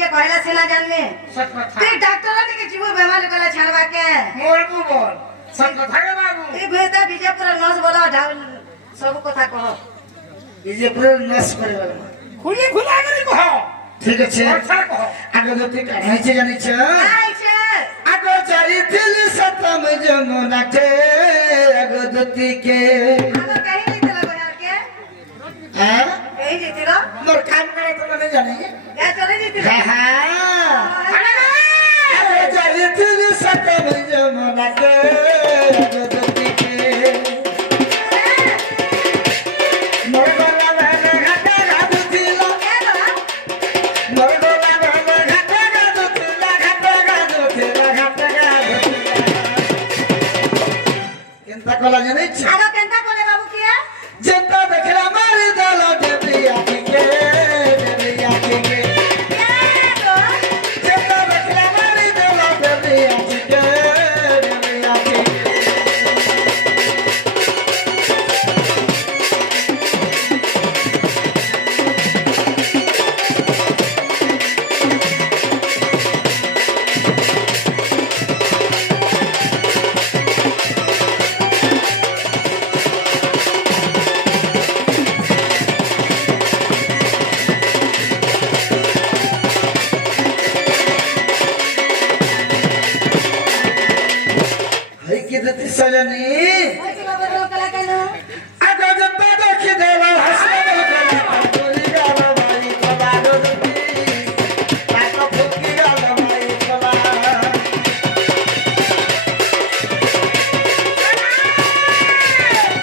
जे कहला से ना जानबे सच कथा ते डॉक्टर ने के जीव बीमार कला छाड़वा के मोर को बोल सच कथा रे बाबू ए भेता विजयपुर नस बोला ढाल सब कथा कहो विजयपुर नस करे वाला खुली खुला करी कहो ठीक আছে কথা কहो আগে যদি কানাইছে জানিছ আইছে আগে চাইছিল সতম যমুনাতে আগে দতিকে আলো কই দিতে লাগো यार के হ্যাঁ কই দিতে লো মোর কান করে তো না জানি এ চলে দিতে হ্যাঁ হ্যাঁ আগে চাইছিল সতম যমুনাতে আগে দতিকে মোর গলা না ঘাটা গাদু ছিল মোর গলা না ঘাটা গাদু ছিল ঘাটা গাদু ছিল ঘাটা গাদু কেনতা কলা জানিছ আলো কেনতা করে বাবু কি যেটা দেখলা মারি দল দেবিয়া থেকে দেবিয়া থেকে যেটা দেখলা মারি দল দেবিয়া থেকে দেবিয়া থেকে কি দিতে সজনী ওই কি বাবু লো কলা কেন আগো জপা দেখি দেওয়া হাসলে করি গেল ভাই কলা গদি তাকো ফুকি গেল ভাই কলা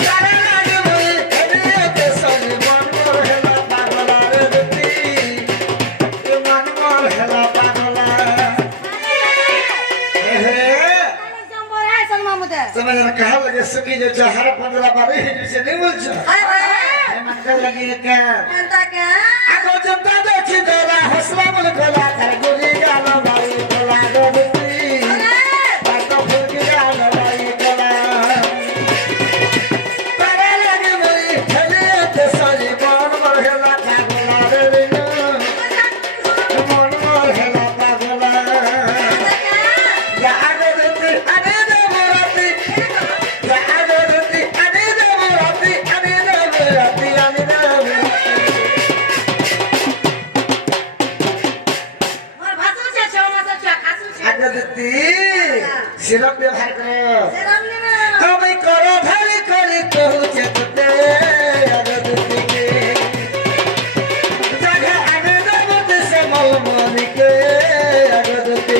তারা লাগে মই এদিকে সরি মন মোর হেলা পাগলা গদি মন মোর হেলা পাগলা হে জম্বর আই সল মামুদে समझ कहा लगे सकी जो जहर 15 बारी से नहीं बोल छ हाय हाय मन लगे क्या কেনতা কে आगो जनता देखी देला हसला बोल गला कर गोरी गाला भाई गला गोरी बातो फुकी गाला भाई गला तारे लगे मोई खले ते सारी मन मर हेला का गला रे मन मर हेला का गला या आगो देती अरे दे मोराती या आगो देती अरे दे मोराती अरे दे मोराती अरे दे मोर भासु छे छो मास छे खासु छे आगे देती सिरप व्यवहार करो सेराम ने তুমি করো ভারি করি পৌঁছে তুতে আগে দেতি কে জায়গা আগে দেবতে সে মলমনিকে আগে দেতি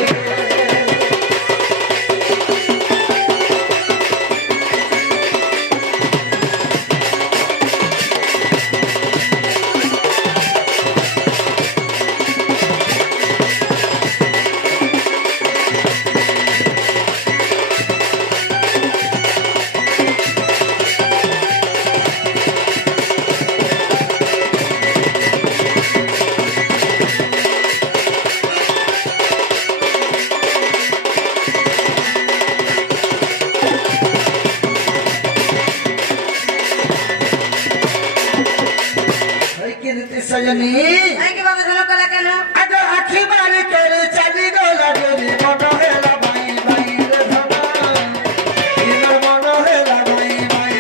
কি দিতে সজনী আই কি বাবু ধলো কলা কেন আগে আখি মারি করে চালি গলা গরি মন হেলা ভাই ভাই রে ধনা ইনার মন হেলা ভাই ভাই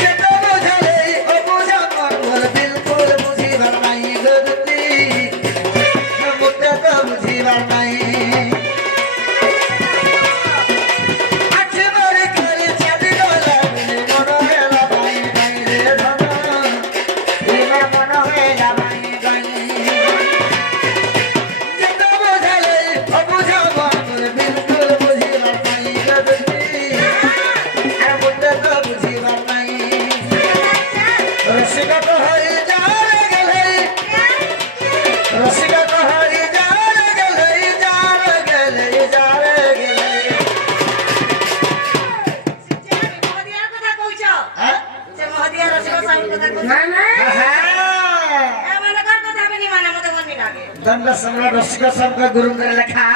যেটা বোঝালে ও বোঝা মন বিলকুল বুঝিবার নাই গতি মুতে তো বুঝিবার নাই আখি মারি করে চালি গলা গরি মন হেলা ভাই ভাই রে ধনা ইনার মন হেলা ভাই ভাই যেটা বোঝালে ও বোঝা মন বিলকুল বুঝিবার নাই গতি আর মুতে তো বুঝিবার নাই রসিকা তো হয়ে যারে গেলে রসিকা তো হয়ে যারে গেলে যারে গেলে যারে গেলে যে মহদিয়ার কথা কইছ হ্যাঁ যে মহদিয়ার রসিক সাহেব কথা কইছ না না হ্যাঁ এ মানে কর কথা বনি মানে মতে মন লাগে दंड सम्राट रसिका सबका गुरु करे लिखा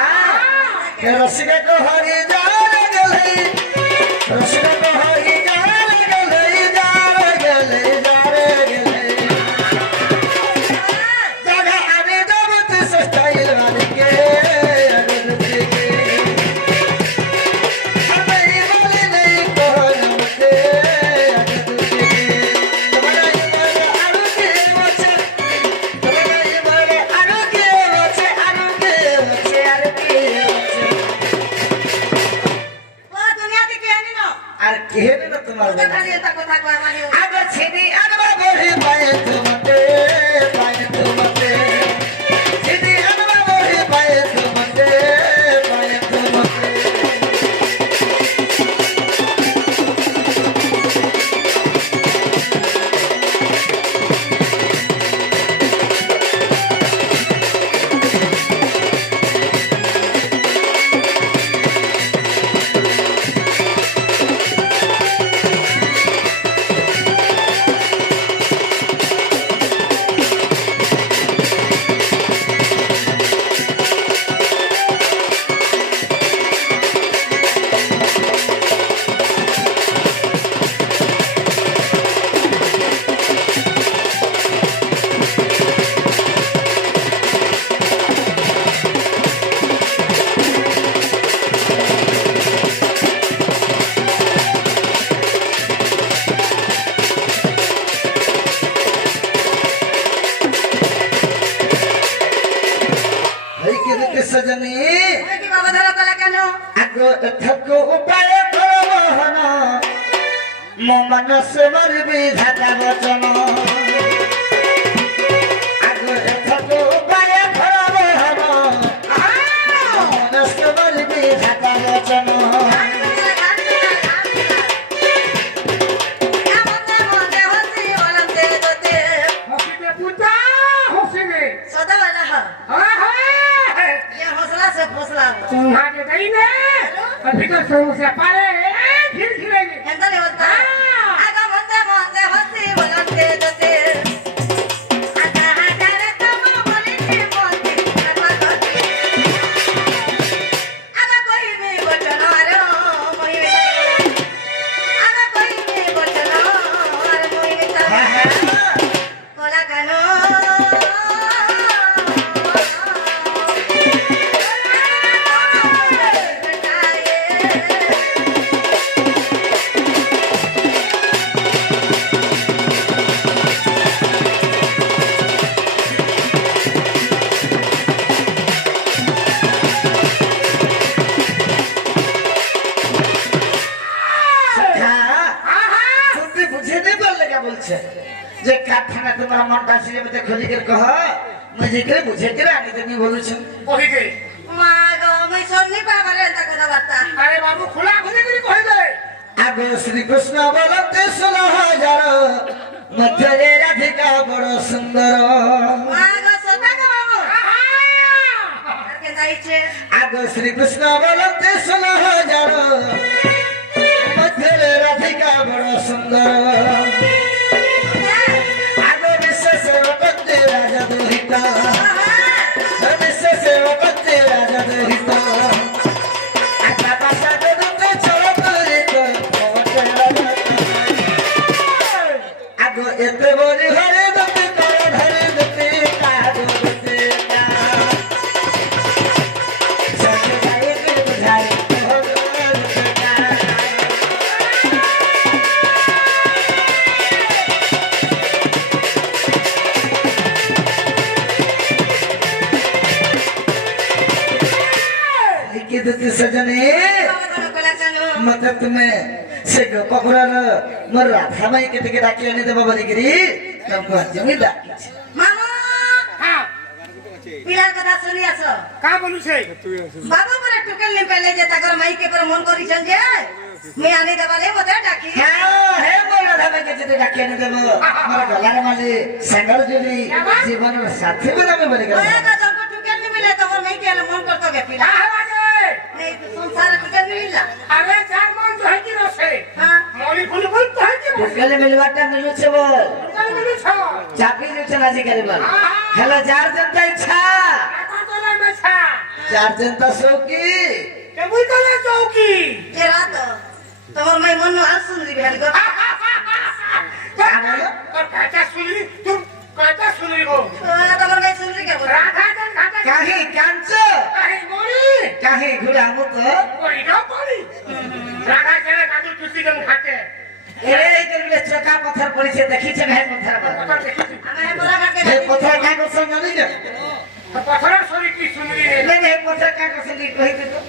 के रसिका को हरि जारे गले रसिका को हरि जारे गले जारे गले जारे খালি এটা কথা কয় মানে আগে ছিনি আনবা বড়ি পায়ে তোমাতে ছিনি আনবা বড়ি পায়ে তোমাতে সজনী কি বাবা ধরা তালা কেন আগো থাকো উপায় করো হন মনস মরবি ধাতা বচন আগো থাকো উপায় করো হন মনস মরবি ধাতা বচন হসিনে পুতা হসিনে तुम्हारे नहीं ने अभी तो समोसा पाले फिर खिलेंगे যে কারখানা তোমার মনটা ছিল মতে খুলি করে কহ মুঝে কে বুঝে করে আমি তুমি বলছ কহি কে মা গো মই শুননি পাবারে এটা কথা বার্তা আরে বাবু খোলা খুলি করে কহি দে আগে শ্রী কৃষ্ণ বলতে 16,000 মধ্যে রাধিকা বড় সুন্দর মা গো সতা গো বাবু আর কে যাইছে আগে শ্রী কৃষ্ণ বলতে 16,000 মধ্যে রাধিকা বড় সুন্দর এতে বলি ঘরে দতে তারা ধরে দতে কাজ দতে কা সব গায়ে কে বুঝাই ভগবান কা लिखी दते सजने বাবা ধরা কলা কেন मत तुम्हें से पकड़ार मोर राधा माई के टिके डाकी आने देबा बोली गिरी तुमको जमी डाकी মামা हां পিলার কথা শুনি আছো का बोलू छे বাবু পরে টুকেল নি পেলে যে তাকর মাই के पर मन करिछन जे मैं आने देबाले मते डाकी हां हे मोर राधा माई के टिके डाकी आने देबो मोर गलार माली संगल जुली जीवन साथी बना में बोली गिरी ओया का जब टुकेल नी मिले तो माई के मन करतो के पिला का बाजे नहीं तो संसार टुकेल नी मिला अरे चार मन तो है कि रसे हां मौली फुल फुल तो है कि गले मिलवाटा मिलु छे बोल कल मिलू छो चापी जो चला जी करे बोल हेलो जार जनता इच्छा का तो ना बछा जार जनता सौकी के बुई कला चौकी के रात तोर माई मन में सुन री भेल गो और कहता सुन रही तुम कहता सुन रही हो तोर माई सुन री के बोल राधा जन खाता काहे कांच कहीं मोरी काहे घुड़ा मुत कोई ना पड़ी राधा जन काजू चुसी जन खाते এরে কেলে চকা পথর পড়িছে দেখিছে ভাই পথর पता देखी हमें बड़ा करके এই পথর কা কো সঙ্গ জানি না तो पत्थर सोरी की सुन रही है লে এই পথর কা কো সঙ্গ কই দে তো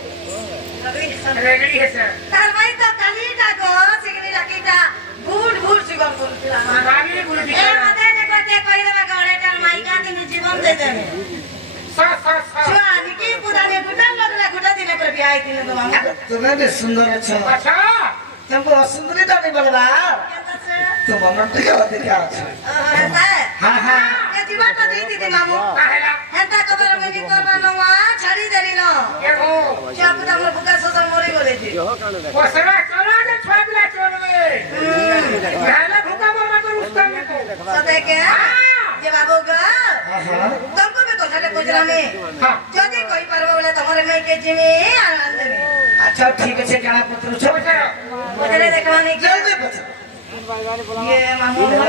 अभी सब रेगड़ी है सर तार माई तो काली का गो सिगनी रखीटा भू ଆଇଥିଲୁ ତ ମାମୁ ତୁମେ ବି ସୁନ୍ଦର ଅଛ ଆଚ୍ଛା ତୁମକୁ ଅସୁନ୍ଦରୀଟା ନେଇ ବୋଲବା ତୁମ ମନ ଟିକେ ଅଧିକା ଅଛି ହଁ ହଁ ଏ ଯିବାଟା ଦେଇଥିଲି ମାମୁ କାହେଲା ହେନ୍ତା କବାର ମନି କରବା ନମା ଛାଡି ଦେଲି ନ ଏଗো ଛୁଆକୁ ତ ଆମର ବୁକା ସଦା ମରି ଗଲେ ଯେ ওসরা চলা যে ছয় বিলা চলবে গালে ভুকা মারবা তো রুস্তাম নে তো সদে কে যে বাবু গো ହଁ ହଁ ତମକୁ ବି କଥାଟେ ପଚରାମି হ্যাঁ ଯଦି କହିପାରିବ ବୋଲେ ତମର ମାଇକେ ଯିମି ଆନନ୍ଦ ଦେବି ଆଚ୍ଛା ଠିକ ଅଛି କାଣା ପଚାରୁଛ ওসরা ପଚାରେ ଦେଖବାନି କି ଜଲ୍ଦି ପଚାର ଇଏ ମାମୁ ହଁ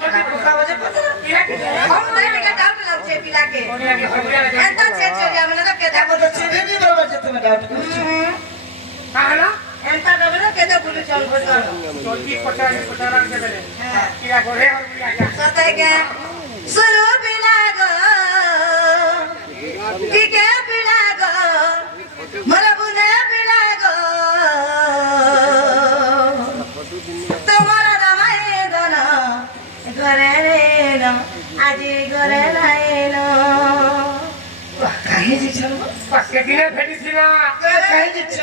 କାଣା ପଚାର ପଚାର ইয়া কি ହମ ଦେଇ ଟିକେ ଡାଉଟ ଲାଗୁଛି ପିଲାକେ ওনিয়া কি সবিয়া লাগে ଏନ୍ତା ଛେଚରି ଆମେ ତ କେତେ ତାକୁ ତ ଚିହ୍ନି ନି ବୋଲବା ଯେ ତୁମେ ଡାଉଟ କରୁଛ কাহেলা ଏନ୍ତା ଦେବେ କେତେ ବୁଲୁଛନ୍ ବୁଝିଗଲ জলদি পচারা দেবে কিয়া করে হল বিয়া যা ସତେ କେ ସୁରୁ ପିଲା ଗো ଟିକେ ପିଲା ଗো ମୋର ବୁନେ ପିଲା ଗୋ তোমার রামাই দন ঘরে রেন আজি ঘরে রাইন କାହିଁ ଯାଇଛ পাঁচকে দিনে ফেটিছিল କାହିଁ ଯାଇଛ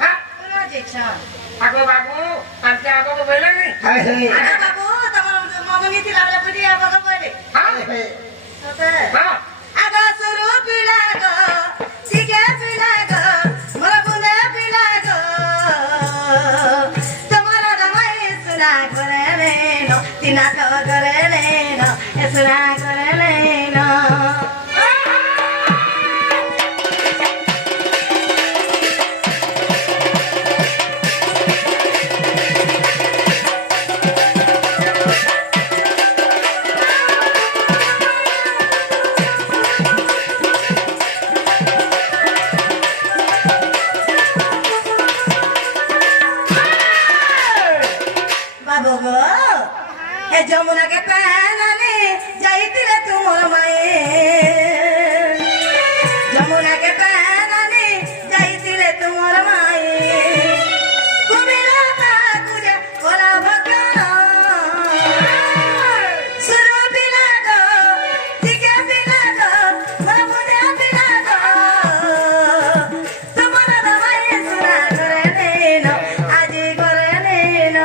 হ্যাঁ কোন যেছ আগো বাবু আজকে আগো বলেনি হায় হায় আরে বাবু তোমার মগনি দিলা বলে বুঝি আবগ কইলে হ্যাঁ হায় সতে হ্যাঁ আগা সুরু পিলা গো ঠিকে পিলা গো মোর বুনে পিলা গো তোমার রামাই সুনা ঘরে রেন তিনা তো ঘরে রেন সুনা ঘরে রেন বাবু গো এ যমুনাকে প্যানানে যাইতিলে তোমার মায়ে যমুনাকে প্যানানে যাইতিলে তোমার মায়ে কুমিরা তাকুরে কোলা ভগনা সুরু পিলা গো ঠিকে পিলা গো মোর বুনে পিলা গো তোমার রামায়ে সুরা করে নেন আজি করে নেন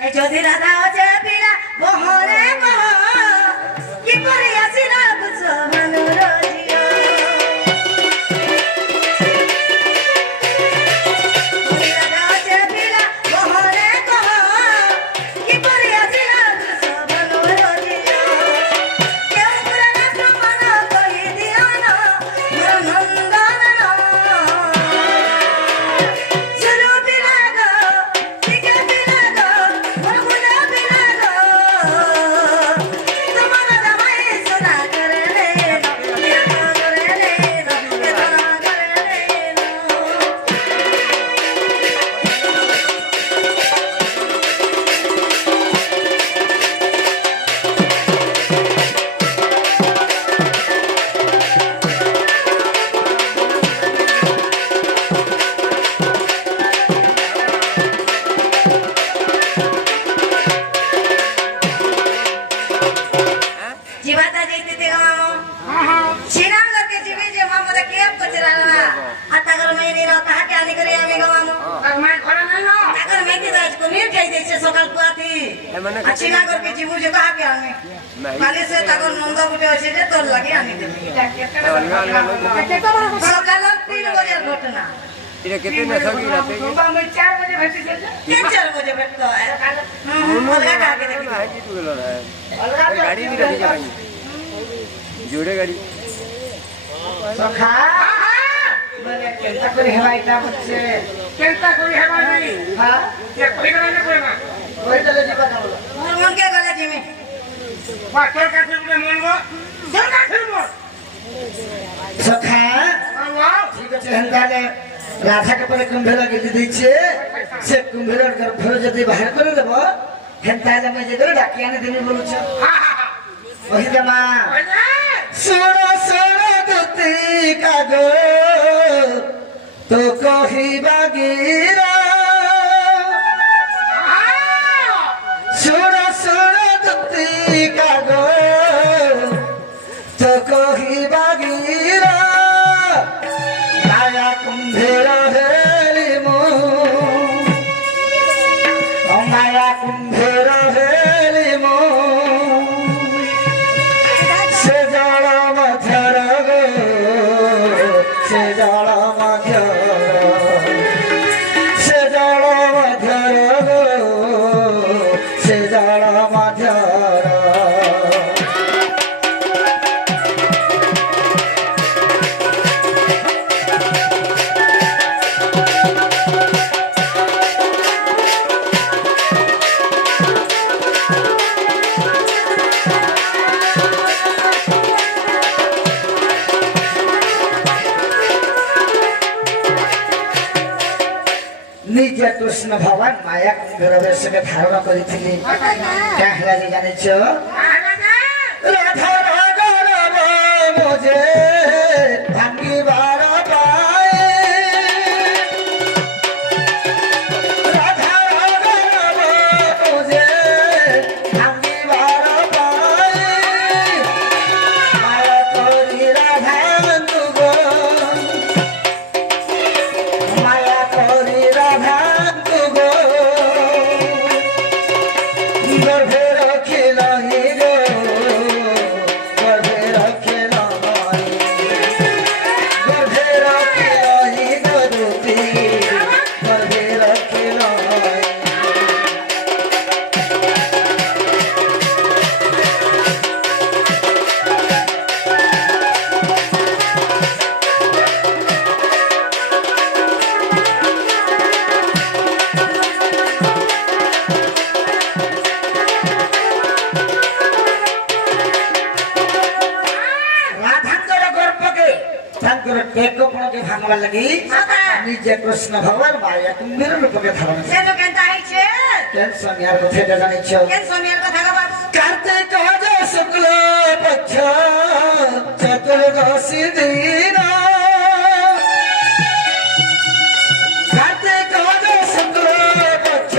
এ যদি রাধা হচ্ছে পিলা বহরে বহ কি করে আসিলা বুঝ মানুর জিও যদি রাধা হচ্ছে পিলা বহরে বহ কি করে আসিলা বুঝ মানুর জিও কেউ পুরানা প্রমাণ কই দিও না মোর নন্দন সুরু পিলা গো ঠিকে পিলা গো মোর বুনে পিলা গো তোমার রামাই সোনা করে রেন পিলা করে রেন কেতনা করে রেন जीवाता जीती थी मामो श्रीराम करके जीवी जे मामो रे केप कचराला आता कर मैं नहीं रहता है क्या नहीं करे आमी गो मामो मैं खड़ा नहीं ना अगर मैं ती दाज को नीर खाई देছে সকাল কুয়াতি अच्छी ना करके जीवू जे कहा के आमी काले से ताकर नंदा बुटे আছে যে তোর লাগি আনি দেবি সকাল 3 बजे घटना এটা কেতে না সকি রাতে मैं 4 बजे भेटी दे 4 बजे बैठतो है अलगा का के देखी না কি তু গেল না গাড়ি भी रखी जाएंगे जोड़े गाड़ी সখা মানে কেনটা করে হেলাইটা হচ্ছে चिंता कोई है नहीं হ্যাঁ ये कोई करना नहीं पड़ेगा ওই তাহলে জীবা না বলো और मन के गले जिमी बात कर फिर मन को चल का फिर वो সখা वाह ঠিক আছে হেন্দালে রাধাকে পরে কুম্ভীর গেঁথে দিচ্ছে সে কুম্ভীরের গর্ভ যদি বাহির করে দেব হেনতা হলে মই যে ডাকি আনি দিবি বলুছ কহিলে মা ওইনে সুর সুর দুতি কাগ তো কহিবা গিরা সুর সুর দুতি কাগ তো কহিবা গিরা মায়া কুম্ভীর হেলি মু মায়া কুম্ভীর হেলি মু সে জল মধ্যর গো সে জল মধ্যর সে জল মধ্যর গো সে জল মধ্যর নিজে কৃষ্ণ ভগবান মায়া কুম্ভীর বেশকে ধারণ করেছিলি কাহিলা যে জানিছ রাধা রাগরব মুঝে ভাঙ্গিবার পায়ে রাধা রাগরব মুঝে ভাঙ্গিবার পায়ে মায়া করি রাধা তুগো মায়া করি রাধা তুগো গর্ভে রাখিল গো গর্ভে রাখিল গর্ভে রাখিল গো দুতি গর্ভে রাখিল রাধাঙ্গর গর্ভকে তাঙ্কর টেকপণকে ভাঙবার লাগি নিজে কৃষ্ণ ভগবান মায়া কুম্ভীর রূপকে ধারণ সে তো কেনতা আইছে কেন সমিয়ার কথা এটা জানিছ কেন সোনিয়ার কথা গো বাবু কার্তিক শুক্ল পক্ষ চতুর্দশী দিন কার্তিক শুক্ল পক্ষ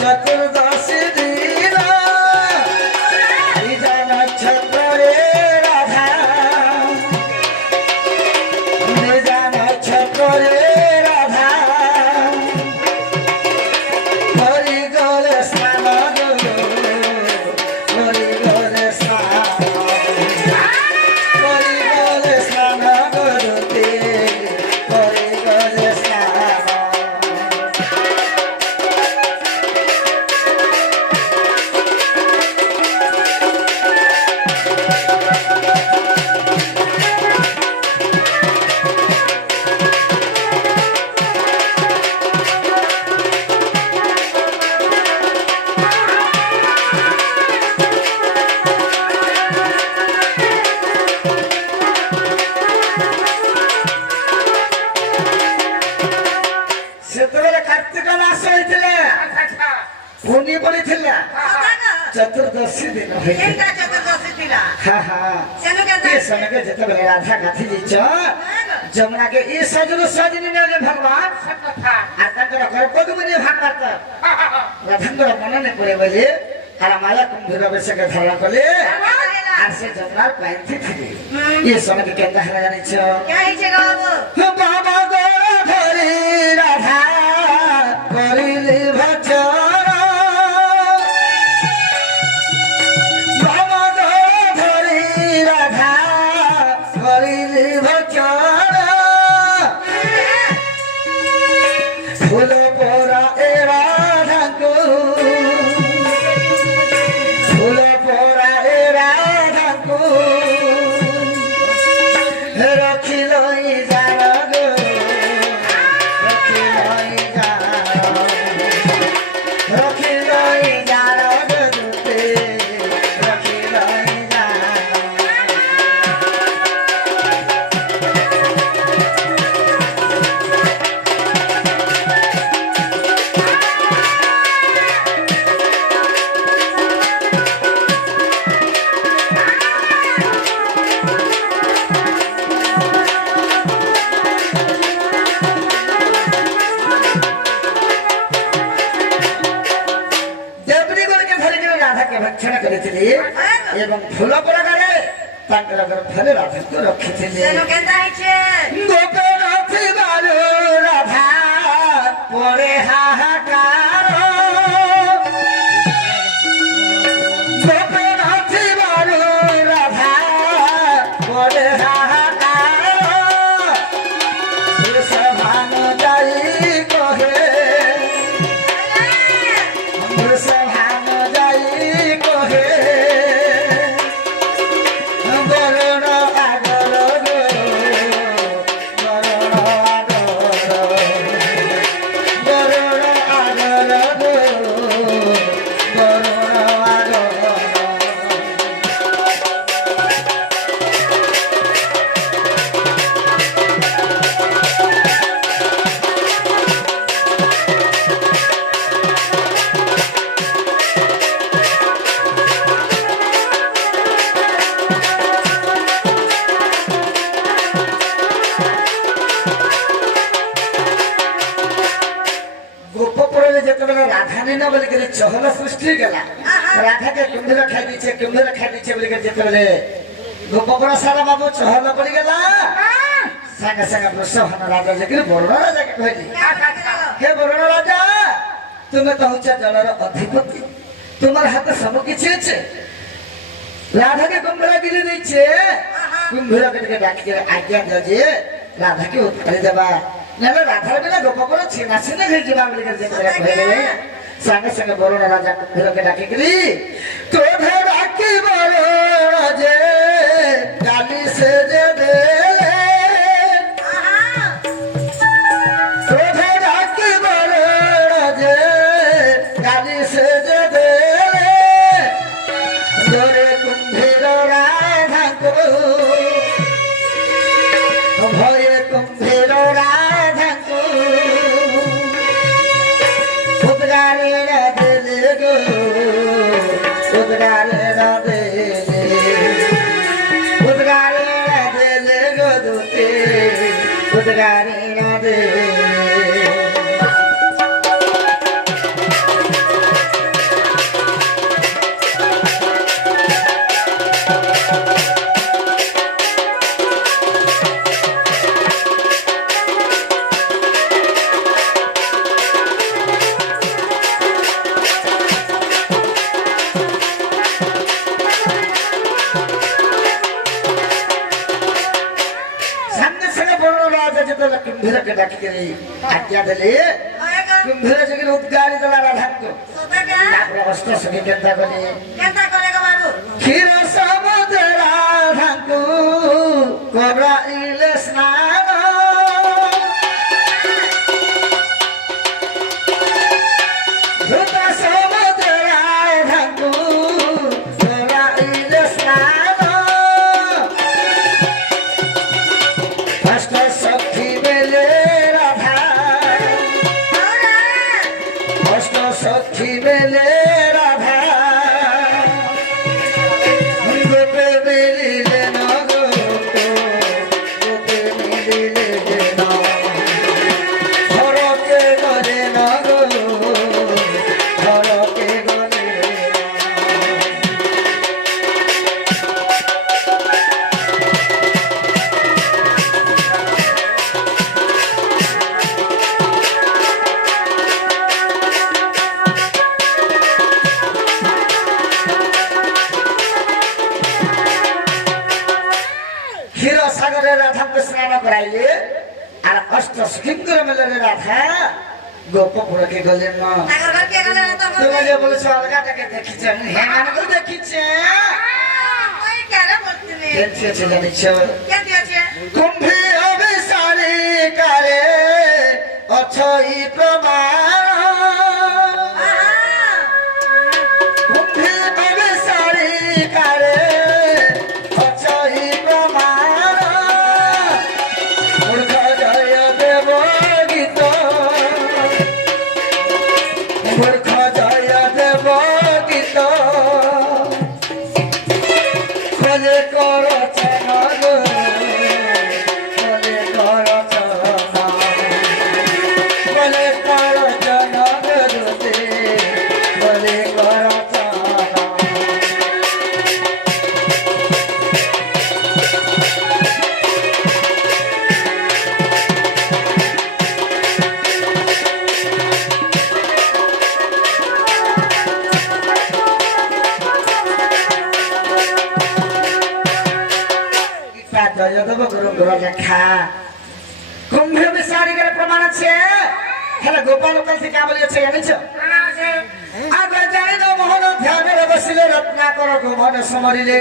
চতুর্দশী দিন নিজ নক্ষত্রে রাধা নিজ নক্ষত্রে রাধা হরি গলে স্নান হরি গলে স্নান হরি গলে স্নান করতে হরি গলে স্নান ସେତେବେଳେ କାର୍ତ୍ତିକ ମାସ ହେଇଥିଲା ପୁନି ପଡିଥିଲା ଚତୁର୍ଦଶୀ ଦିନ ହେଇଥିଲା କେନତା ଚତୁର୍ଦଶୀ ଥିଲା ସେନୁ କେନତା ଏ ସମୟକେ ଯେତେବେଳେ ରାଧା ଗାଧି ଯାଇଛ ଯମୁନାକେ ଏ ସଜରୁ ସଜନି ନେଲେ ଭଗବାନ আর তাଙ୍କର গর্ভগুমনি ভাঙবার তো রাধাঙ্গর মনে নেই পড়ে বলে আর মায়া কুম্ভীর বেশকে ধারণ কলে আর সে যমুনার পাইথি থিলে এ সময়কে কেনতা হেলা জানিছ কে আইছে গো বাবু বাবা গৌর ধরি রাধা করিলি ভজন বাবা গৌর ধরি রাধা করিলি ভজন ফুল পোরা এ রাধাঙ্গু ফুল পোরা এ রাধাঙ্গু রখিলই জান গো রখিলই জান রখিলই জান গো দুতে রখিলই জান ଫୁଲ ପ୍ରକାରେ ତାଙ୍କର ଗର୍ଭରେ ରାଧାଙ୍କୁ ରଖିଥିଲେ। ସେନୁ କେନ୍ତା ହେଇଛେ? ଗୋପନ ଥିବାରୁ ରାଧା ପରେ ହାହାକାର, ଗୋପନ ଥିବାରୁ ରାଧା ପରେ ହାହାକାର, ବୃଷଭାନ ଯାଇ କହେ, ବୃଷଭାନ ଯାଇ କହେ ବରଣ ଆଗର ଗো, ବରଣ ଆଗର, ବରଣ ଆଗର ଗো, ବରଣ ଆଗର। ଗୋପପୁରରେ ଯେତେବେଳେ ରାଧା ନିନ ବୋଲିକରି ଚହଲ ସୃଷ୍ଟି ଗଲା, ରାଧାକେ କୁମ୍ଭୀର ଖାଇ ଦେଇଛେ, କୁମ୍ଭୀର ଖାଇ ଦେଇଛେ ବୋଲିକରି ଯେତେବେଳେ ଗୋପପୁର ସାରା ବାବୁ ଚହଲ ପଡ଼ିଗଲା, ସାଙ୍ଗେ ସାଙ୍ଗେ ବୃଷଭାନ ରାଜା ଯାଇକରି ବରୁଣ ରାଜାକେ କହିଲେ, ହେ ବରୁଣ ରାଜା, ତୁମେ ତ ହଉଛ ଜଳର ଅଧିପତି, তোমার হাতে সব কিছু আছে। রাধাকে কুম্ভীরা গিরি দিচ্ছে, কুম্ভীরকে ଟିକେ ডাকি আজ্ঞা দিও যে রাধাকে উৎপারি দেবা, নাহলে রাধার বিনা গোপপুর ছিনা ছিনা হয়েଯିବା ବୋଲିକରି ଯେତେବେଳେ କହିଲେ, ସାଙ୍ଗେ ସାଙ୍ଗେ ବରୁଣ ରାଜା କୁମ୍ଭୀରକେ ଡାକିକିରି ତୋଧେ ଡାକି ବରୁଣ ଯେ କାଲି ସେ ଯେ ଦେଲେ, ତୋଧେ ଡାକି ବରୁଣ ଯେ କାଲି ସେ ଯେ ଦେଲେ, ଦୋରେ କୁମ୍ଭୀର ରାଧାଙ୍କୁ ভয়ে কুম্ভীর রাধাଙ୍କୁ উদ্গারে দেলে গো, উদ্গারে দেলে, উদ্গারে দেলে গো দুতে, উদ্গারে দেলে। কুম্ভীরকে ডাকিকিরি আজ্ঞা দেলে, কুম্ভীর যখন উদ্গারি দেলা রাধাଙ୍କୁ, তারপরে অষ্ট সখী কেন্তা কলে, কেন্তা করে গো বাবু? ক্ষীর সমুদ্র রাধাଙ୍କୁ କରାଇଲେ ସ୍ନାନ, ଧୃତ ସମୁଦ୍ର ରାଧାଙ୍କୁ କରାଇଲେ ସ୍ନାନ, ଅଷ୍ଟ ସଖୀ ବେଲେ রাধা, অষ্ট সখী বেলে রাধা, গোপে মিলিলে ন গো, গোপে মিলিলে ন, ঘরকে গলে ন গো, ঘরকে গলে ক্ষীর সাগরে রাধাকে স্নান করাইলে, আর অষ্ট সখীঙ্কর মেলে রাধা গোপপুরকে গলেন না। তাগর ঘর কে গলে না তো? তুমি যে বলেছ অলগাটাকে দেখিছেন, হেমানকে দেখিছে, ওই কেন বলছিনি? কেনছে জানিছ? কেন দিয়েছে? কুম্ভী অভিসারী কারে অছই প্রমাণ, কুম্ভী অভিসারী কারে অছই প্রমাণ, মূর্খ জয় দেব গীত, মূর্খ জয় দেব গীত, খোলে করছ না গো, খোলে করছ না, খোলে করছ তা জয়দেব গুরুঙ্গর লেখা কুম্ভে বিশারিকের প্রমাণ আছে হেলে গোপাল কাল থেকে বলিয়েছে জানিছ আগে জানিল মোহন ধ্যানের বসিলে রত্নাকর কুমন সমরিলে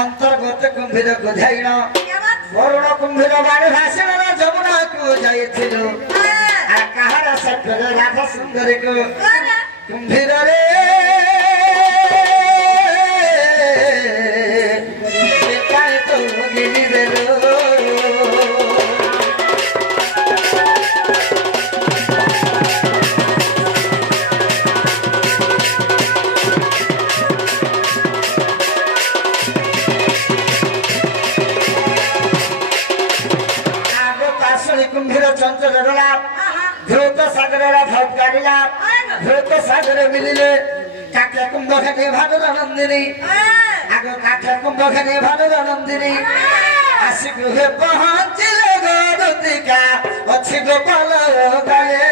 অন্তর্গত কুম্ভীর বুঝাইল বরুণ কুম্ভীর বাড়ি ভাসিল যমুনাকু যাইছিল আর কাহার সভ্যরে রাধা সুন্দরীকু কুম্ভীর রে একাই তো গিলি রে কুম্ভীর চঞ্চল গোলাপ দ্রুত সাগরেরা ভোট গাড়িলা দ্রুত সাগরে মিলিলে কাকে কুম্ভখানে ভানুর নন্দিনী আগে কাকে কুম্ভখানে ভানুর নন্দিনী আসি গৃহে পৌঁছিলে গরতিকা অছি গোপাল গায়ে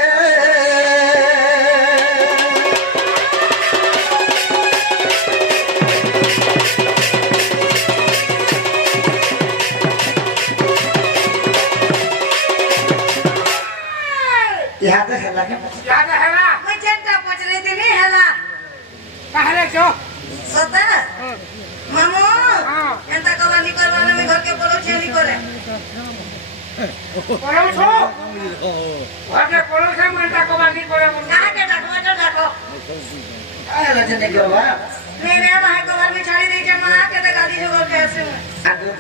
याद है लगे याद है ना मैं चेंटा पूछ रही थी नहीं है ना पहले जो सता मामू एंता कवानी करवाने में घर के बोलो चेनी करे बोलो छो आगे बोलो से मनता को बाकी करे कहाँ के डाको मैं तो डाको आया लजने के बा मेरे भाई कवार में छाड़ी नहीं जमा के तो गाड़ी जो करके ऐसे आगे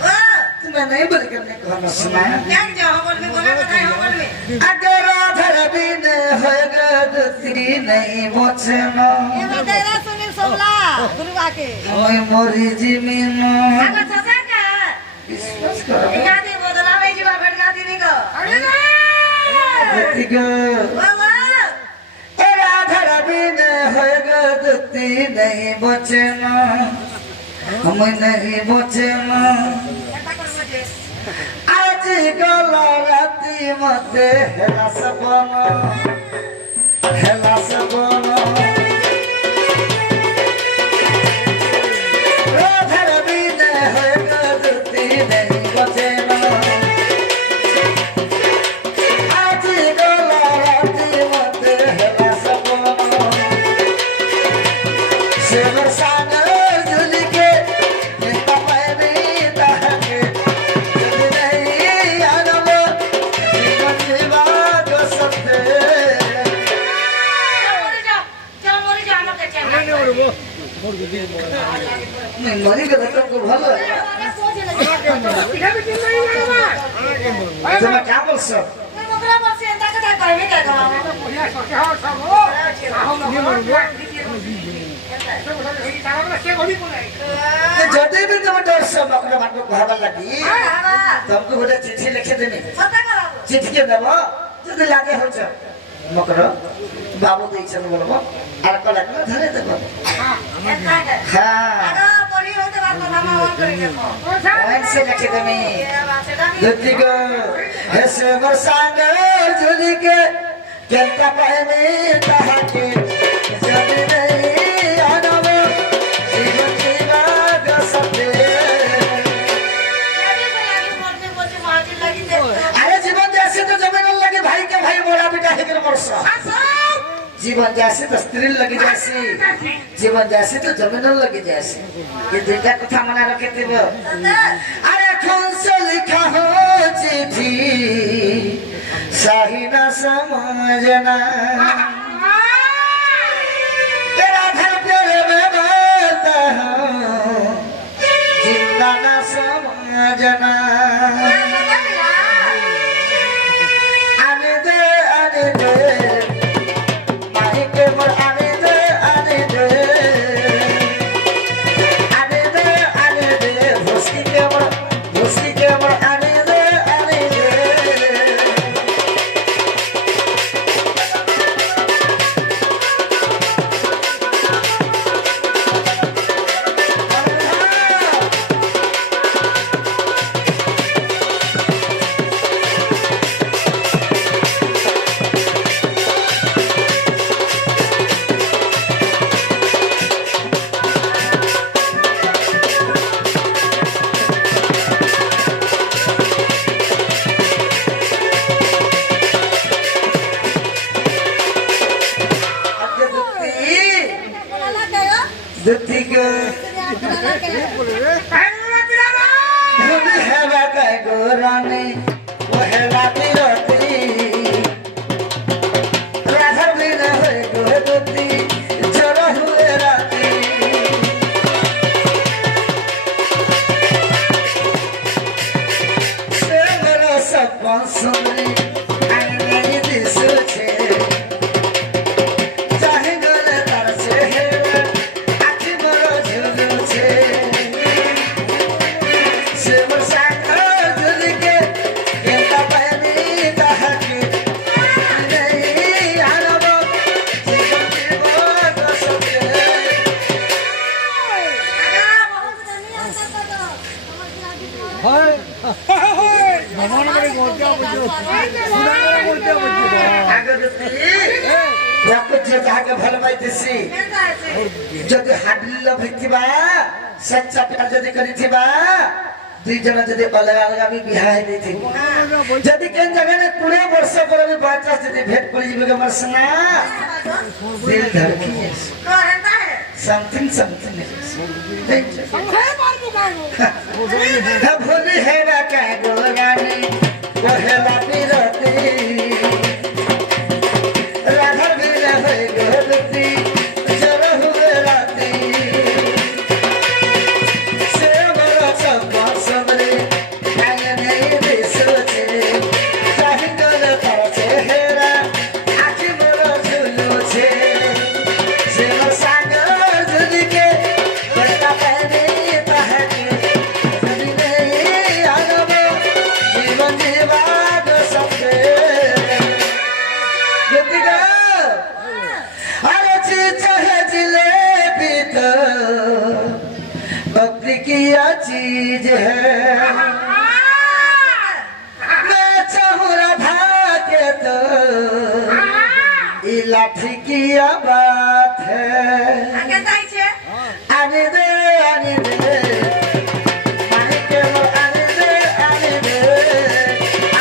ओ तुम्हें नहीं बोल करने को हम सुनाया क्या जो हमर में बोला तो नहीं हमर में अगर राधर दिन होगा दूसरी नहीं मोचना ये बतेरा सुनील सोमला गुरुवा के मैं मोरी जीवन अगर सता का विश्वास करो गाड़ी बदला में जीवा बैठ गाड़ी नहीं को अरे ना देखिए बाबा राधर दिन होगा दूसरी नहीं मोचना हम नहीं मोचना ऐसा कर मुझे आज गला राती मते हेला सपन राधर बिन है गदती नहीं बचेना आज गला राती मते हेला सपन सेवर सागर झुली के निता पैनी दहके मरी के धक्का को भलो इधर भी चिल्ला नहीं मारूंगा तुम क्या बोल सब बढ़िया सोचे हो सब हो आओ ना से गोली बोले तो जदे भी तुम डर से मकड़ा बात को कहबा लगी तुमको गोटे चिट्ठी लिखे देने चिट्ठी के देबो जदे लागे हो छ मकड़ा बाबू देई छन बोलबो आर कला कला धरे देबो हां वहीं से लिखे देने जति को ऐसे बरसांग जुली के केंता पहने कहा के जब नहीं आना जीवन की बात सत्य अरे जीवन जैसे तो जमीन लगे भाई के भाई मोड़ा बेटा है के वर्ष जीवन जैसे तो स्त्री लगी जैसी जीवन जैसे तो जमीन लगी जैसी ये दुईटा कथा मना रखे थे वो अरे कौन से लिखा हो चिट्ठी सही ना समझना तेरा घर प्यारे में बैठा हूँ जिंदा ना समझना आने दे माही के मोर आने दे भूसी के मोर आने दे भूली हेवा कह गोरानी पहला बिरती राधा बिना है गोदती जरा हुए राती से मेरा सपना सुनरी आईने दिस छे चाहे गले तार से है आखी मोरो झुलू छे से वर्षा कर झुल के गेंदा पानी दहके नहीं आनबो जीवन जीवन सके ଯାହାକେ ଭଲ ପାଇଥିସି ଯଦି ହାଡିଲ ଭିଥିବା ସଚ୍ଚା ପିଲା ଯଦି କରିଥିବା ଦୁଇ ଜଣ ଯଦି ଅଲଗା ଅଲଗା ବି ବିହା ହେଇଯାଇଥିବ ଯଦି କେନ୍ ଜାଗାରେ 20 ବର୍ଷ ପରେ ବି ବାଚାସ ଯଦି ଭେଟ ପଡ଼ିଯିବେ କି ମୋର ସିନା ଦିଲ ଧଡ଼କି something भूली हेरा कह गोरानी पहला बिरती राधा बिना है गोदती जरा हुए राती से मेरा सपना सबरे आए नहीं दिस छे चाहे गले तार से हेरा आखी मोरो झुलू छे से मोर सागर झुल के बड़ा पहने तहके कभी नहीं आनबो जीवन जीवाग सके गतिका अरे चीज है जिलेबी तो भक्ति की चीज है मैं चाहूँ राधा के तो ये लाठी की बात है आने दे आने दे आने के वो आने दे आने दे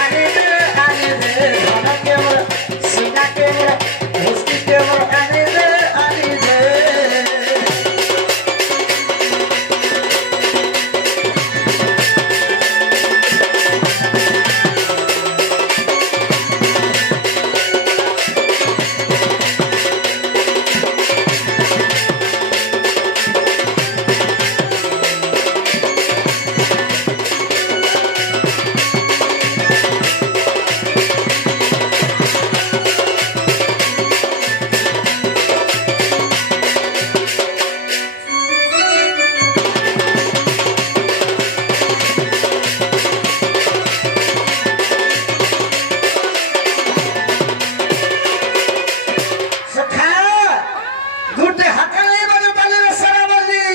आने दे आने दे धन के वो सीना के वो मुस्की के वो आने दे आने दे सखा गुटे हकले बने ताले रे सराबली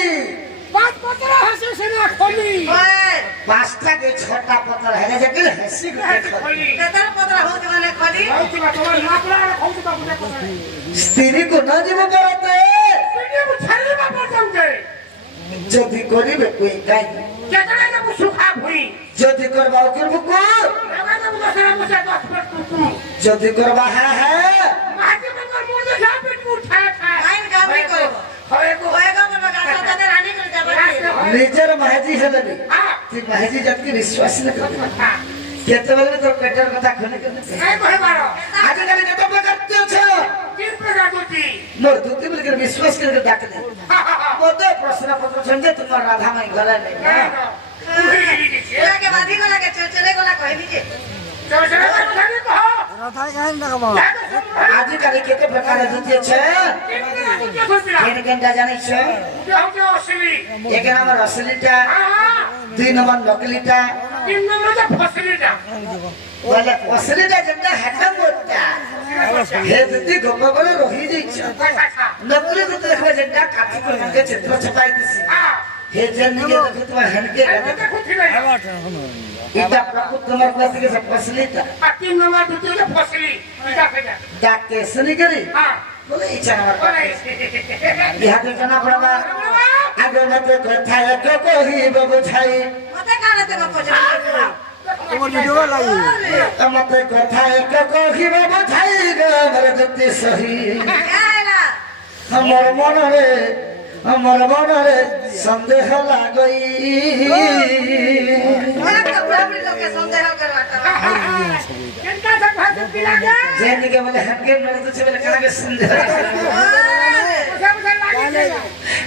पांचटा के छोटा पत्थर है जे के हंसी गुटे स्त्री को न जीव करते जदि करिबे कोई काई जदि करबा करबो को जदि करबा है निजर महजी हेले भी ती महजी जत के विश्वास न कर केते बेले तो पेटर कथा खने करने आज कल केते प्रकारते छ मोर दूती बिल के विश्वास करके डाक दे मोदे प्रश्न पत्र संगे तुम राधा माई गला नहीं के बाधी गला के चले गला कहबी जे आज कल केते प्रकार दूती छ केन केनटा जानै छ एक नंबर असलीटा दुई नंबर नकलीटा बोले असलीटा जंदा हटा मोटा हे दूती गप्पा बोले रही जाई छ नकली दूती देखबे जंदा काठी को के चित्र छपाई दिसी हे जन के देखत हनके इटा प्रकृत नंबर क्लास के सब असलीटा तीन नंबर दूती के फसली इटा फेजा डाके सनी करी बोले इच्छा नंबर बिहार जना पड़वा आगे मते कथा एक कही बाबू छाई मते कानते गप जा তোমার ভিডিও লাগি मते कथा एक कही बाबू छाई ग मर जति सही आला हमर मन रे আমার মନରେ সন্দেহ লাগই किनका से भात पिला के যেদিকে বলে হ্যাঙ্গে নড়ে তো ছেলে কাকে সন্দেহ उसे उसे लागी देगा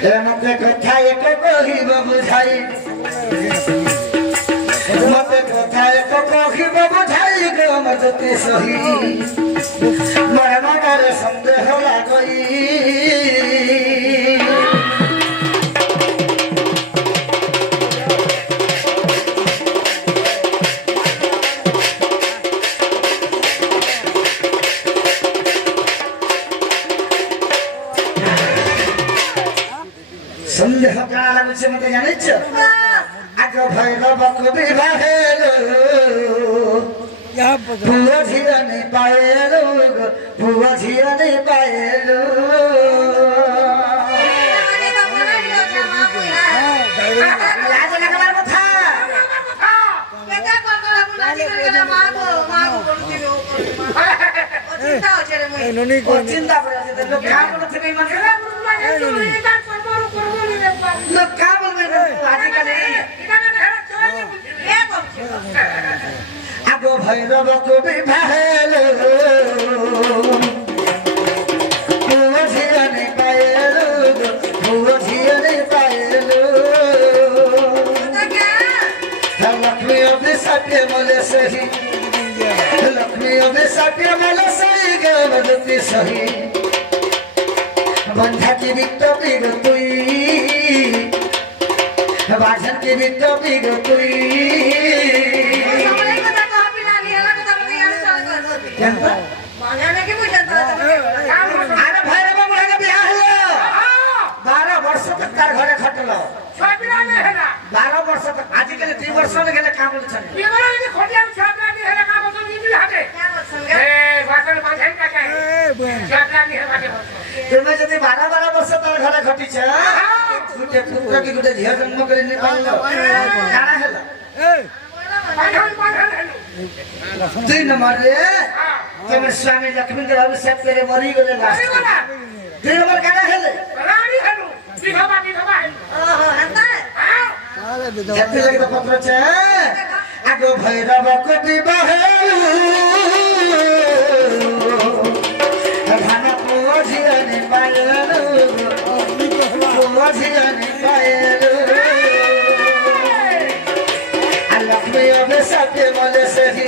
এর মধ্যে কথা এক কহিব বুঝাই মতে কথা এক কহিব বুঝাই গো মতে সহি মোর মନରେ সন্দেহ লাগই সন্দেহ কারা লাগছে মতে জানিছ আগ ভৈরব কবি বাহেলো পুয়া ঝিয়ানি পায়েলো পুয়া ঝিয়ানি পায়েলো লাজ লাগাবার কথা চিন্তা করে আছে লোক খা বলে থেকে মানে লোক খা বলবে আজকাল আগ ভৈরব কবি বাহেলো পুয়া ঝিয়ানি পায়েলো পুয়া ঝিয়ানি পায়েলো লক্ষ্মী অভি সত্য মলে সহি লক্ষ্মী অভি সত্য মলে সহি গবতি সহি বন্ধা কি বিত্ত বিগ তুই বাজন কি বিত্ত বিগ তুই আরে ভাইরে বাবু বিয়া হলো 12 বর্ষ তক তার ঘরে খটলো 12 বর্ষ তক আজকাল 2 বর্ষ গেলে কাম করছেন তুমি যদি 12 বর্ষ তার ঘরে ঘটিছ গুটে পুত্র কি গুটে ঝিও জন্ম করে নি পারলো কারা হলো 2 নম্বরে তোমার স্বামী লক্ষ্মীদের অভিশাপ করে মরি গেলে লাস্ট 2 নম্বর কারা হলো জাতি লাগে তো পত্র আছে আগ ভৈরব কবি বাহেলো ধান পুয়া ঝিয়ানি পায়েলো পুয়া ঝিয়ানি পায়েলো আর লক্ষ্মী অবে সাথে মলে সহি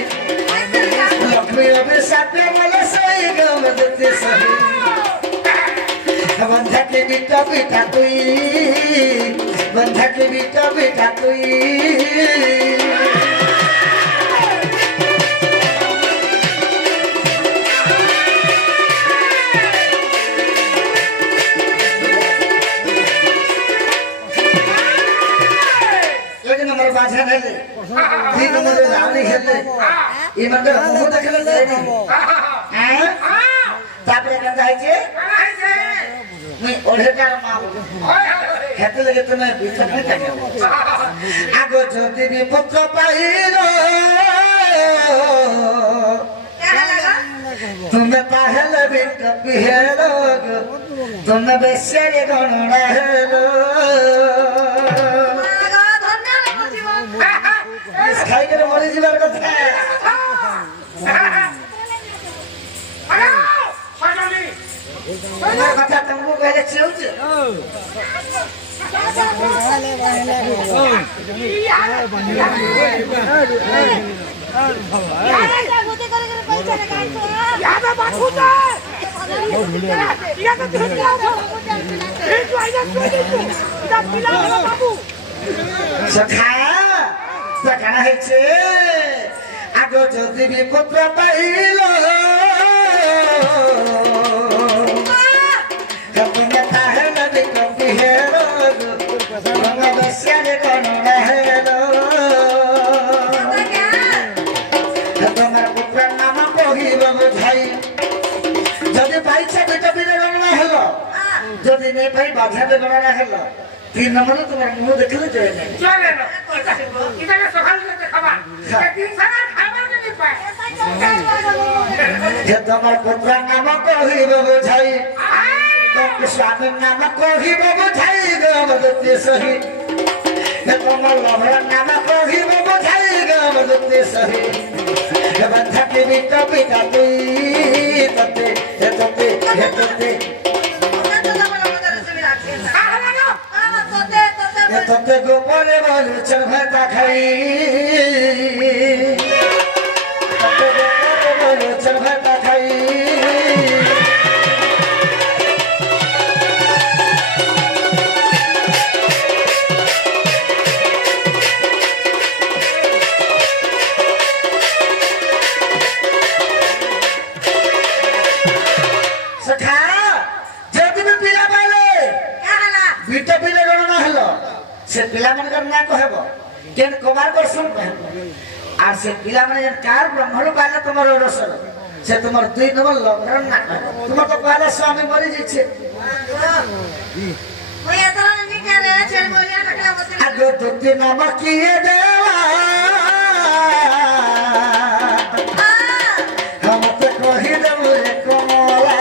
লক্ষ্মী অবে সাথে মলে সহি গমতি সহি বন্ধা के बिटा बिटा তুই बंधा के बिटा बिटा তুই एक नंबर बाजा हेले 3 नंबर रानी हेले ई मतलब मुंह देखले जाय नी हैं तापरे का जाय छे मैं ओढ़े का मां हेते लगे तुम बीच में থাকে আগো যদি বিপত্র পাইলো তুমি পাহলে বিট বিহেলো তুমি বেশরে গণনা হেলো খাই করে মরে যাবার কথা তোমার কথা তুমি কইলে চলছে দেখানো হয়েছে আগ যদি বিপুত্র পাইল তুমি তাহলে বিক্রমী হেল বেশিয়ারে কনড়া হেল তোমার পুত্রের নাম কহিব বুঝাই যদি পাইছে দুইটা দিনে গণনা হল যদি নেই পাই বাধাতে গণনা হল 3 নম্বরে তোমার মুখ দেখলে চলে যাবে চলে না এটা সকালে খাবা 3 সারা খাবার নেই পায় যে তোমার পুত্রের নাম কহিব বুঝাই तुम स्वामी नाम कहिब बुझाई गमदते सही तुम लभर नाम कहिब बुझाई गमदते सही बंधा के बिट पिता तुई तते तते तते तते गोपने बोल चल भाता खाई तते गोपने बोल चल भाता खाई से पिला मन करना कहब केन कुमार दर्शन कहब आर से पिला मन जन कार ब्रह्मण पाले तुमर रसर से तुमर दुई नंबर लग्न ना कहब तुम तो पहले स्वामी मरि जिछे मैं एतरा नहीं करे चल बोलिया टकला बस आगो तुते नाम किए देवा हम तो कहि देबो रे कमला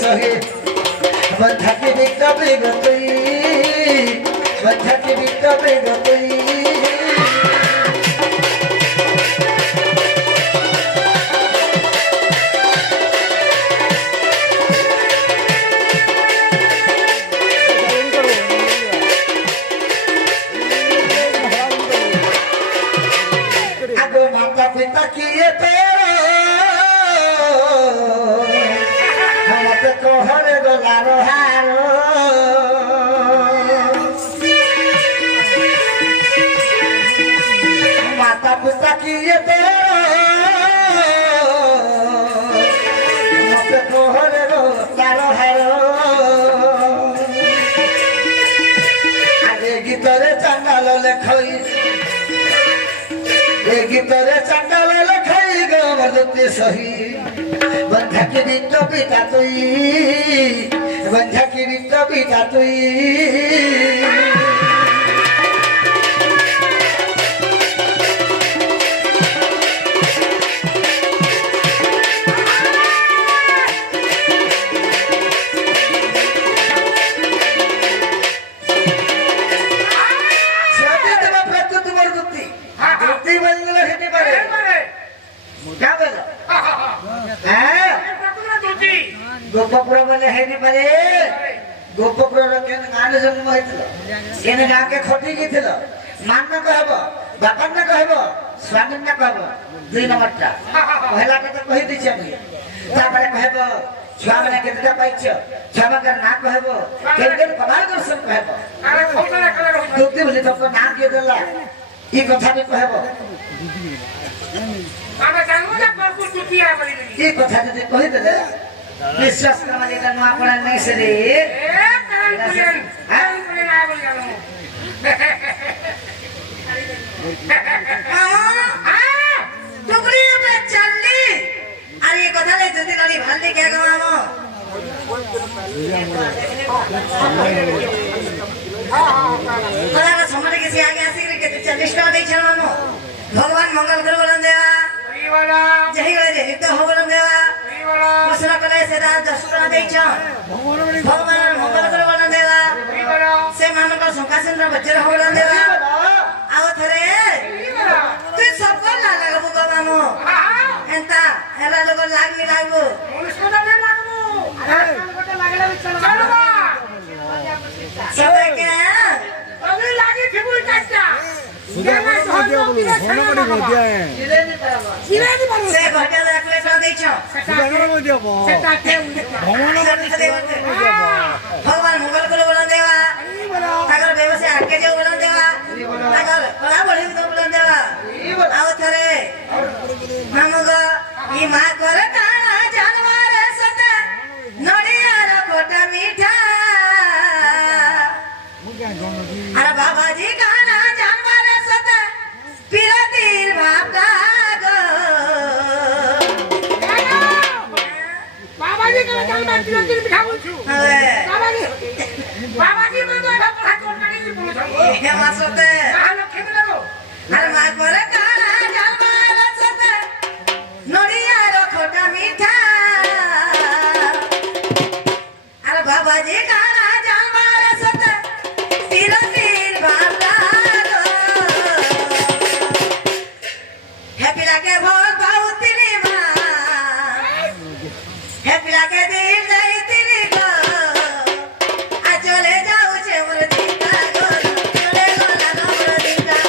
सही बंधा की बिकता बेगतई बंधा की बिकता बेगतई आगो माता पिता किए तेरा कहरे गलारो हारो माता पिता किए तो मत कहरे गलारो हारो आगे गीतरे चांडाल लेखई ए गीतरे चांडाल लेखई गमदते सही बंधा की बिट पिता तुई बंधा की बिट पिता तुई गोपपुर बोले है नहीं पारे गोपपुर केन गाने जन्म होइतलो केन गा के खटी गइतलो मान न कहबो बापा न कहबो स्वामी न कहबो दुई नंबरटा पहला के तो कहि दै छी हम तापर कहबो छुआ माने केतटा पाइछ छुआ माने ना कहबो केन केन कमाल दर्शन कहबो अरे खोटला कला रहो दुती बोले तो नाम के देला ई कथा भी कहबो बाबा जानू ना परपु दुतिया बोली ई कथा जदि कहि देले विश्वास करना जेता नुआ पड़ा नहीं से रे ए कान पुलिन आ बोल जानो टुकड़ी पे चलली अरे ये कथा नहीं जल्दी गाड़ी भालने क्या गवामो कलाकार समाज के से आगे आसी के 40 का दे छमामो भगवान मंगल कर बोलन देवा वाला जही गले जे नित्य हो बोलन देवा वाला दूसरा कले से रात 10 का दे छ भगवान मंगल कर बोलन देवा वाला से मान का सुखासन बच्चे हो बोलन देवा आओ थरे तू सब को ला लगा बुका मामो एंता एरा लोग लाग नहीं लागबो मुनिस को ना लागबो अरे को लागला चलो सब के अभी लागी फिबुल काटा से घटा रखले सा दे छ भगवान मंगल को बोलन देवा अगर व्यवसाय आके जो बोलन देवा अगर बड़ा बड़ी तो बोलन देवा आओ थरे मामगो ई मा करे काना जानवर सता नडिया र कोटा मीठा अरे बाबा जी काना जानवर सता पीरा বলছো હવે বাবাজি বাবাজি বলে তো এটা কথা তোর নাকি কি বলছো હે માસોતે তাহলে খেতে লাগো અરે મા પર કાળા જામા રસતે નડિયારો ખોટા મીઠા અરે બાબાજી કાળા જામા રસતે તીર તીર બાબલા હેપી લાગે ભોગ ભાવતીની માં હેપી લાગે દિલ જઈ તીરી ગો આ ચલે જાઉં છે મોર દીકા ગો ચલે ગોલા ગો મોર દીકા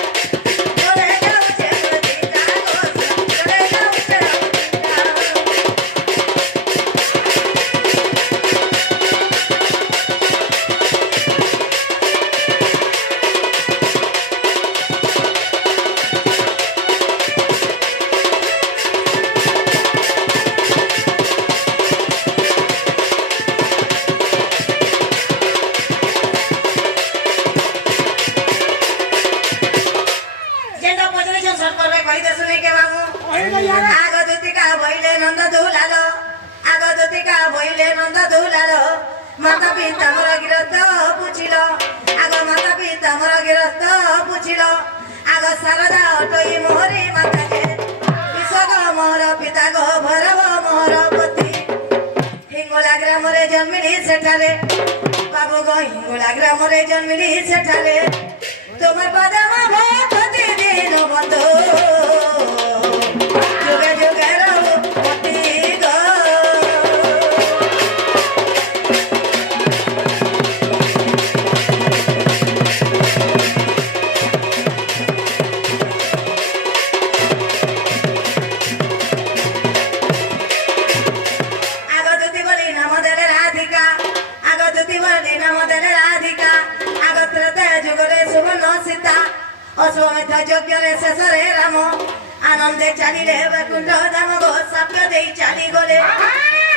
ચલે જાઉં છે મોર દીકા ગો ચલે જાઉં છે મોર દીકા જેનો પોઝિશન શોટ પર કહી દેશું નહીં કે બાબુ આગ દુતિકા ભઈલે નંદ દુલાલો આગ દુતિકા ભઈલે નંદ દુલાલો માતા પિતા મોર ગિરસ્ત પૂછિલો આગ માતા પિતા મોર ગિરસ્ત પૂછિલો આગ શારદા અટઈ મોરી માતા કે વિશ્વગ મોર પિતા ગો ભરવ મોર પતિ हिंगोला ग्रामरे जन्मिली सेठाले बाबू गो हिंगोला ग्रामरे जन्मिली सेठाले तुम्हार पदमा भक्ति दिन बंधु जुगे जुगे रहो पति गो আগতুতি বলি নাম দেলে রাধিকা আগতুতি বলি নাম দেলে রাধিকা আগত্রতে যুগরে সুবর্ণ সীতা অশ্বমেধ যজ্ঞরে শেষরে রাম আনন্দে চালিলে বৈকুণ্ঠ ধাম গো সপ্ত দেই চালি গলে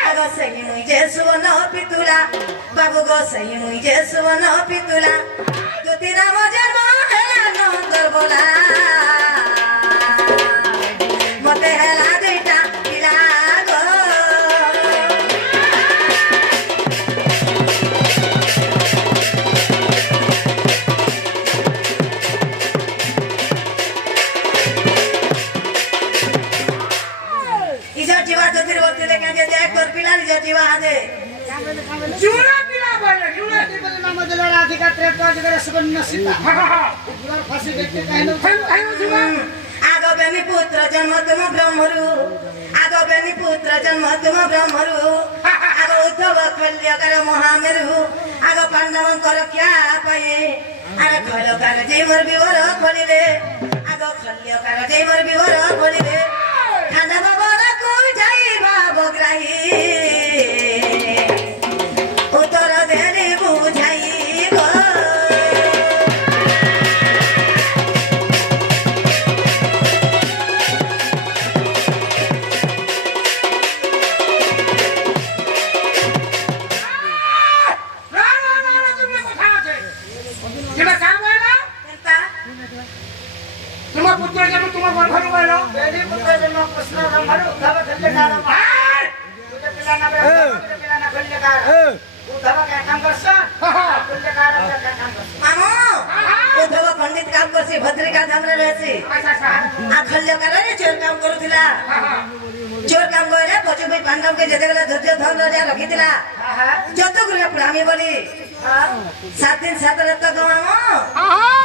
আগ সেই মুই যে সুবর্ণ পিতুলা বাবু গো সেই মুই যে সুবর্ণ পিতুলা দুতি রাম জন্ম হেলা নন্দর bola মতে হেলা দুইটা পিলা গো ইজর জীবা দুতির বলতে দেখে যে দেখ তোর পিলা ইজর জীবা হাতে জুরা পিলা বলে জুরা नाम दिला राधिका त्रेता जगरे सुवर्ण सीता गुलार फांसी देखते कहनो आगो बेनी पुत्र जन्म तुम ब्रह्मरु आगो बेनी पुत्र जन्म तुम ब्रह्मरु आगो उद्धव कल्य कर महामेरु आगो पांडवन कर क्या पाए अरे खल कर जय मोर विवर खोलिले आगो खल्य कर जय मोर विवर खोलिले खांदा बाबा को जाइबा बग्राही उत्तर देली बुझाई गो না না না না তুমি কথা আছে যেটা কাম হইলো ಎಂತ তোমার পুত্র যেন তোমার বন্ধু হইলো बेली पुत्र जन्म कृष्ण ब्रह्मरु उद्धव खल्यकार तुझे पिला ना ब्रह्म तुझे पिला ना खल्यकार उद्धव का काम करसा खल्यकार का काम करसा मामो उद्धव पंडित काम करसी भद्रिका धामरे रहसी आ खल्य करे चोर काम करूथिला चोर काम करे पछुबी पांडव के जदेगला धैर्य धन राजा रखिथिला जत गुले पुरामी बोली 7 दिन 7 रात तक मामो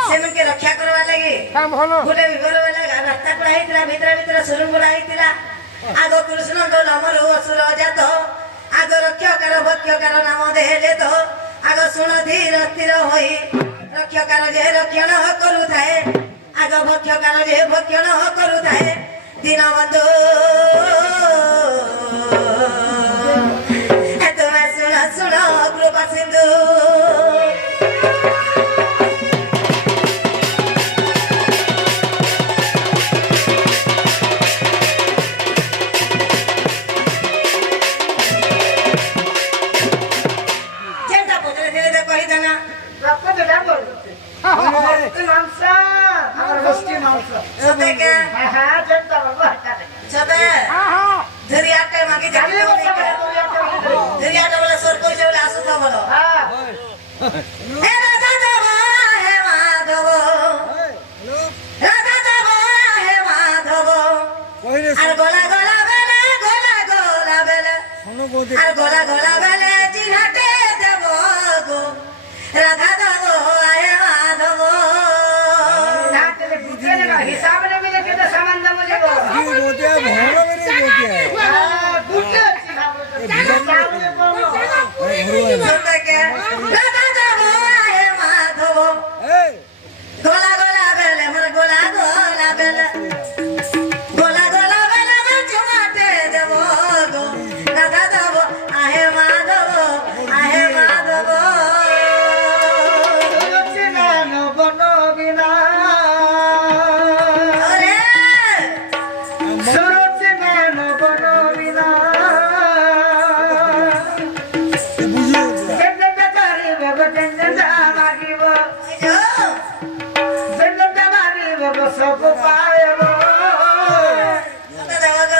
सेमन के रक्षा करवा लागि কাম হলো गुले विवर वाला रास्ता पड़ा हिथिला भीतर भीतर सुरुंग पड़ा हिथिला आगो कृष्ण तो नमर असुर जात आगो रक्षा कर भक्ष्य कर नाम देले तो आगो सुन धीर स्थिर होई रक्षा कर जे रक्षण करू थाए आगो भक्ष्य कर जे भक्षण करू थाए दीन बंधु ए तुम्हें सुन सुन कृपा सिंधु जेंटा पोतले दिले ते कहि देना रक्त बेटा बोल मांसा और वस्ती मांसा सते के जनता बाबा हटा दे सते হ্যাঁ হ্যাঁ धरिया के मागे जाके गाली बोली बोलता के है तो या धरिया वाला सर कोई से হে রাধা দেব হে মাধব রাধা দেব হে মাধব আর গোলা গোলা বেলে গোলা গোলা বেলে আর গোলা গোলা বেলে জিহাটে দেব গো রাধা দেব হে মাধব না তেলে বুঝে না হিসাব নে মিলে কেতে সামান দে মুঝে গো বুঝে রাধা দেব হে মাধব গোলা গোলা বেলে মোর গোলা গোলা বেলে গোলা গোলা বেলে মোর জমাতে দেব গো রাধা দেব আহে মাধব আহে মাধব ওরে যো সব পায়ব রাধা দেব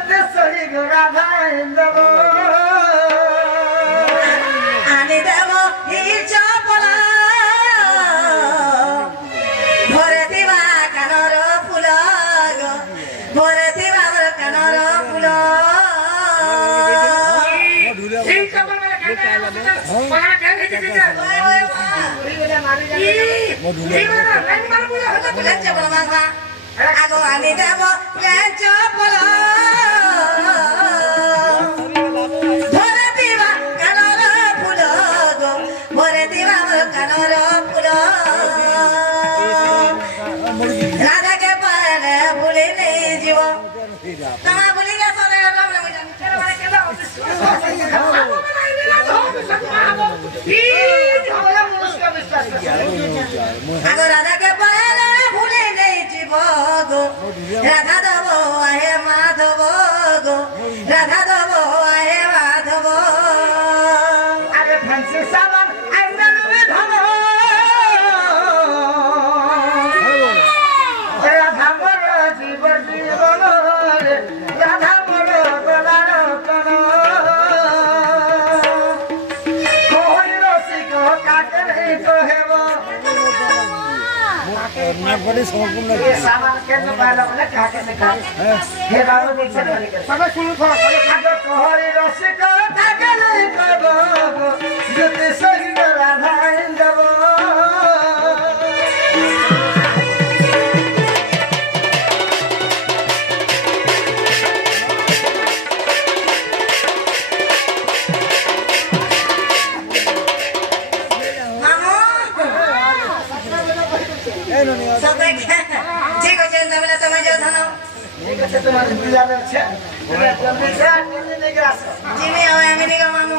গো সহি রাধা ইন্দ্র আনি দেব এই চপলা ভরে দিবা কানর ফুল গো ভরে দিবা মোর কানর ফুল এই কবর মানে কেন পাহাড় কেন হেঁটেছে ওই ওই মা এই মানে লাইন মারা বলে হলো ফুলের চপল মাগবা আগো আনি দেব এই চপল ভরে দিবা কানর ফুল গো ভরে দিবা মোর কানর ফুল রাধাকে পারে ভুলি নেই জীব তোমা ভুলি গেছো রে রাম রাম জানি কেন মানে কেন আগো রাধাকে পারে ভুলি নেই জীব গো রাধা দেব আহে মাধব গো রাধা দেব আহে মাধব আরে ফ্যান্সি সাবান আইনাল বিধান রাধা মোর জীব জীবন রে রাধা মোর গলার কণ কই রসিক কাকে কহেব এ সাবান কেন পাইলা বলে কাকে দেখা হে বাবু দিছে সবাই শুনুন তো আগে কই রসিক কাকে কহেব যদি সহি রাধা ইন্দ্র মামু সবাই ঠিক আছে তাহলে তুমি যাও ধানো ঠিক আছে তোমার ইন্তজার আছে তুমি জলদি যা জলদি নিয়ে আসো জিমি আমি নিগো মামু